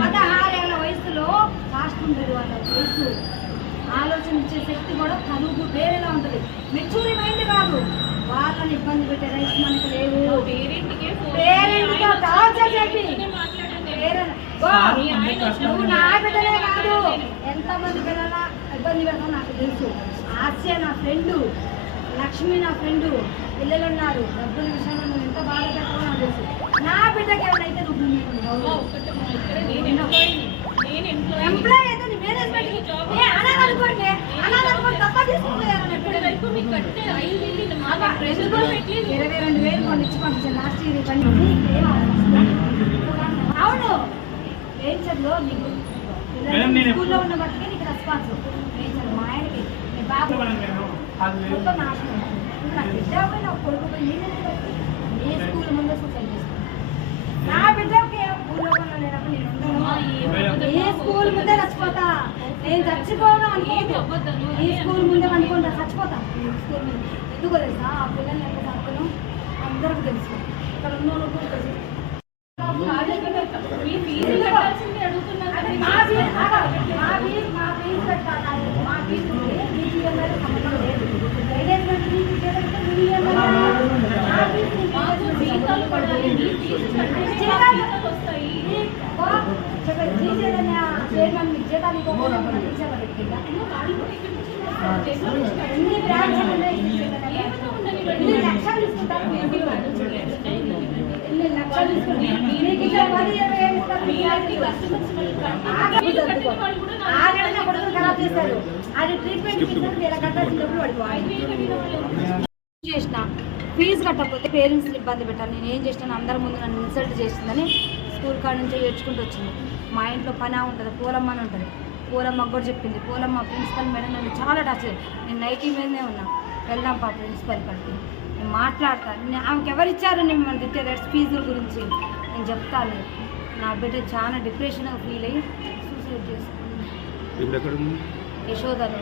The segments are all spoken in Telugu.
పదహారేళ్ళ వయసులో ఫాస్ట్ ఉండదు వాళ్ళ వయసు ఆలోచన ఇచ్చే శక్తి కూడా కనుగు వేరేలా ఉంటుంది. మెచ్యూరి మైండ్ కాదు. వాళ్ళని ఇబ్బంది పెట్టే రైట్స్ మనకు లేవు. పేరెంట్తో టార్చర్ చెప్పి. పేరెంట్ గో, నువ్వు నా బిడ్డలే కాదు. ఎంతమంది పిల్లల ఇబ్బంది పెడతావు నాకు తెలుసు. ఆస్య నా ఫ్రెండ్ లక్ష్మి నా ఫ్రెండ్ పిల్లలు ఉన్నారు డబ్బుల విషయంలో నువ్వు ఎంత బాధ పెట్టావో నాకు తెలుసు. నా బిడ్డకి ఎవరైతే నువ్వు ఎంప్లాయ్ అయితే నీ మేనేజ్మెంట్ అనాలనుకోండి అనాలనుకోండి తప్ప తీసుకుంటారు ఇరవై రెండు వేలు కొన్ని ఇచ్చి పంపించాను లాస్ట్ ఇయర్ పని ఏం అవసరం. అవును. వేయించర్లో నీకు స్కూల్లో ఉన్న బట్టికే నీకు రెస్పాన్స్ వేయించరు మా ఆయనకి. బాబు. మొత్తం నాశనం నా బిడ్డ పోయి నా కొడుకు పోయి నేను స్కూల్ ముందే సూసైడ్ చేసుకున్నాను నా బిడ్డకి ఊళ్ళో లేనప్పుడు నేను ఏ స్కూల్ ముందే చచ్చిపోతా. నేను చచ్చిపోను అనుకోను ఈ స్కూల్ ముందే అనుకుంటా చచ్చిపోతా స్కూల్ ముందు ఎందుకో తెలుసా ఆ పిల్లల్ని ఎంత తక్కువ తెలుసు. ఇక్కడ ఉన్న కూడా తెలుసు మా ఫీజు ఆగదు. మా ఫీజు మా ఫీజు కట్టాలి. మా ఫీజు ఉంది. మీ ఫీజు అనేది సంబంధం లేదు. మేనేజ్మెంట్ ఫీజు ఇచ్చేటప్పుడు మీ ఫీజు అనేది మా ఫీజు మీ ఫీజు జీతాలు ఈ- ఓ, చెప్పండి. జీతాలని ఆ చైర్మన్ మీకు జీతాలు ఇవ్వకపోతే మనం ఇచ్చేవాళ్ళు కింద. ఎన్ని బ్రాంచ్లు ఉన్నాయి? ఎన్ని లక్షలు తీసుకుంటారు మీరు? ఎన్ని లక్షలు తీసుకుంటారు? మీకు ఇచ్చే పది ఇరవై ఏళ్ళు ఇస్తారు. మీ ఆయనకి ఆగడిన కొడుకుని ఖరాబ్ చేశారు అది ట్రీట్మెంట్ చేసిన. ఫీజు కట్టకపోతే పేరెంట్స్ని ఇబ్బంది పెట్టాను నేను ఏం చేసినాను అందరి ముందు నన్ను ఇన్సల్ట్ చేసిందని స్కూల్ కాడ నుంచి ఏడ్చుకుంటూ వచ్చింది. మా ఇంట్లో పని ఉంటుంది పూలమ్మ అని ఉంటుంది. పూలమ్మ కూడా చెప్పింది పూలమ్మ ప్రిన్సిపల్ మేడం నన్ను చాలా టచ్ నేను నైటీ మీదనే ఉన్నా. వెళ్దాం పా ప్రిన్సిపల్ కాడికి. నేను మాట్లాడతాను ఆమెకి ఎవరు ఇచ్చారు నేను మన తిట్టే రేట్స్ ఫీజుల గురించి? నేను చెప్తాను నా బిడ్డ చాలా డిప్రెషన్గా ఫీల్ అయ్యి సూసైడ్ చేసుకుంది. యశోదలో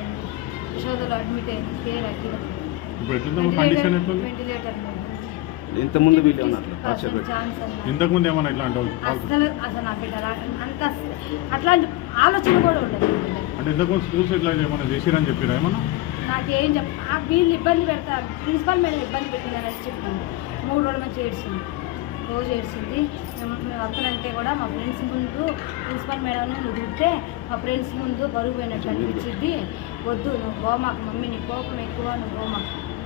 యశోదలో అడ్మిట్ అయింది. పేరు అఖిల. వెంటిలేటర్ ఇంత ముందు వీళ్ళు ఉన్నారు టార్చర్ పెట్టి ఛాన్స్ అన్నారు. ఇంతకు ముందు ఏమన్నా ఇట్లా అంటావు అసలు అసలు నా బిడ్డ అలా- అంత అట్లాంటి ఆలోచన కూడా ఉండదు. అంటే ఇంతకు ముందు స్కూల్స్ ఇట్లా ఏమన్నా చేసిరని చెప్పిరా ఏమన్నా? నాకేం చెప్ ఆ వీళ్ళు ఇబ్బంది పెడతారు ప్రిన్సిపల్ మేడం ఇబ్బంది పెట్టిందని చెప్పింది. మూడు రోజుల నుంచి ఏడ్చింది. రోజు ఏడ్చింది. మేము మేము అక్కడంటే కూడా మా ఫ్రెండ్స్ ముందు ప్రిన్సిపల్ మేడం నువ్వు తిడితే మా ఫ్రెండ్స్ ముందు బరువు పోయినట్టు అనిపించింది. వద్దు నువ్వు గోమాకు మమ్మీ నీ కోపం ఎక్కువ నువ్వు గోమాకు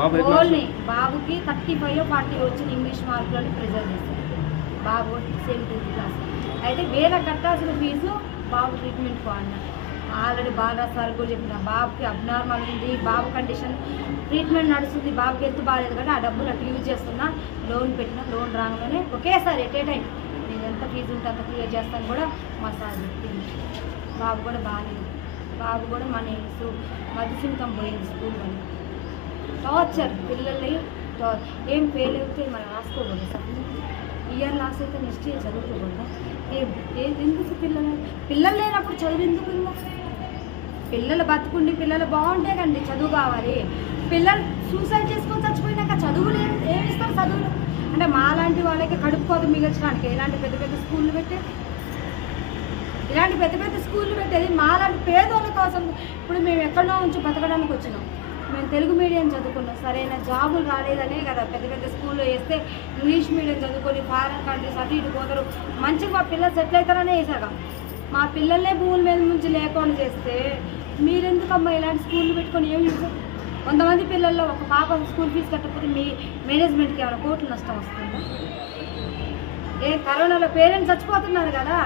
ఓన్లీ బాబుకి థర్టీ ఫైవ్ ఫార్టీ వచ్చిన ఇంగ్లీష్ మార్కులని ప్రిజర్వ్ చేశారు బాబు సేమ్ టెన్త్ క్లాస్. అయితే వేల కట్టాల్సిన ఫీజు బాబు ట్రీట్మెంట్ అన్న. ఆల్రెడీ బాగా సార్ కూడా చెప్పిన బాబుకి అబ్నార్మల్ ఉంది బాబు కండిషన్ ట్రీట్మెంట్ నడుస్తుంది బాబుకి ఎత్తు బాగాలేదు కానీ ఆ డబ్బులు అట్లా యూజ్ చేస్తున్నా లోన్ పెట్టిన లోన్ రాగానే ఒకేసారి ఎట్ ఏ టైం నేను ఎంత ఫీజు ఉంటే అంత క్లియర్ చేస్తాను కూడా మా సార్ చెప్పింది. బాబు కూడా బాగాలేదు. బాబు కూడా మన మధుసింకం పోయింది స్కూల్ వల్ల టార్చర్ పిల్లల్ని టా- ఏం ఫెయిల్ అయితే మనం రాసుకోకూడదు సార్. ఇయర్ లాస్ అయితే నెక్స్ట్ ఇయర్ చదువుకోకుండా ఏం ఏ- ఎందుకు పిల్లలు? పిల్లలు లేనప్పుడు చదువు ఎందుకు ఇంకా పిల్లలు బతుకుండి పిల్లలు బాగుంటే కండి చదువు కావాలి. పిల్లలు సూసైడ్ చేసుకొని చచ్చిపోయినాక చదువు లేదు ఏమి ఇస్తారు చదువులు? అంటే మాలాంటి వాళ్ళకి కడుపుకోదు మిగల్చడానికి ఇలాంటి పెద్ద పెద్ద స్కూళ్ళు పెట్టే ఇలాంటి పెద్ద పెద్ద స్కూళ్ళు పెట్టేది మాలాంటి పేదోళ్ళ కోసం. ఇప్పుడు మేము ఎక్కడో నుంచి బతకడానికి వచ్చినాం. మేము తెలుగు మీడియం చదువుకున్నాం. సరైన జాబులు రాలేదనే కదా పెద్ద పెద్ద స్కూల్లో వేస్తే ఇంగ్లీష్ మీడియం చదువుకొని ఫారెన్ కంట్రీస్ అటు ఇటు పోతారు. మంచిగా మా పిల్లలు సెటిల్ అవుతారనే వేసాక మా పిల్లలే భూముల మీద నుంచి లేకుండా చేస్తే మీరెందుకమ్మా ఇలాంటి స్కూళ్ళు పెట్టుకొని ఏం చేస్తారు? కొంతమంది పిల్లల్లో ఒక పాప స్కూల్ ఫీజు కట్టకపోతే మీ మేనేజ్మెంట్కి ఏమైనా కోట్లు నష్టం వస్తుందా? ఏ కరోనాలో పేరెంట్స్ చచ్చిపోతున్నారు కదా.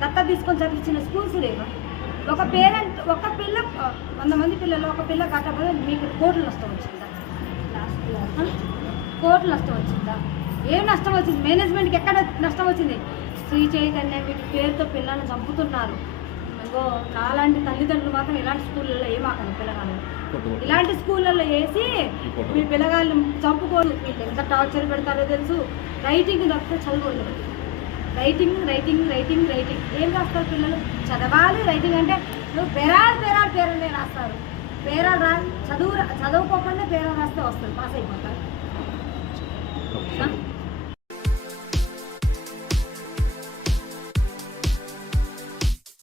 దత్త తీసుకొని చదివించిన స్కూల్స్ లేవా? ఒక పేరెంట్ ఒక పిల్ల వంద మంది పిల్లలు ఒక పిల్ల కట్టకపోతే మీకు కోట్లు నష్టం వచ్చిందా? కోట్లు నష్టం వచ్చిందా? ఏం నష్టం వచ్చింది? మేనేజ్మెంట్కి ఎక్కడ నష్టం వచ్చింది? శ్రీ చైతన్య వీటి పేరుతో పిల్లల్ని చంపుతున్నారు. ఇంకో నాలాంటి తల్లిదండ్రులు మాత్రం ఇలాంటి స్కూళ్ళల్లో ఏమాకండి పిల్లగాళ్ళు? ఇలాంటి స్కూళ్ళల్లో వేసి మీ పిల్లగాళ్ళని చంపుకోరు మీకు ఎంత టార్చర్ పెడతారో తెలుసు. రైటింగ్ తప్పితే చదువుకోలేదు రైటింగ్ రైటింగ్ రైటింగ్ రైటింగ్ ఏం రాస్తారు పిల్లలు? చదవాలి రైటింగ్ అంటే నువ్వు పెరాలు పెరాలు పేరనే రాస్తారు. పేరాలు రా చదువు రా- చదువుకోకుండా పేరాలు రాస్తే వస్తుంది. పాస్ అయిపోతారు.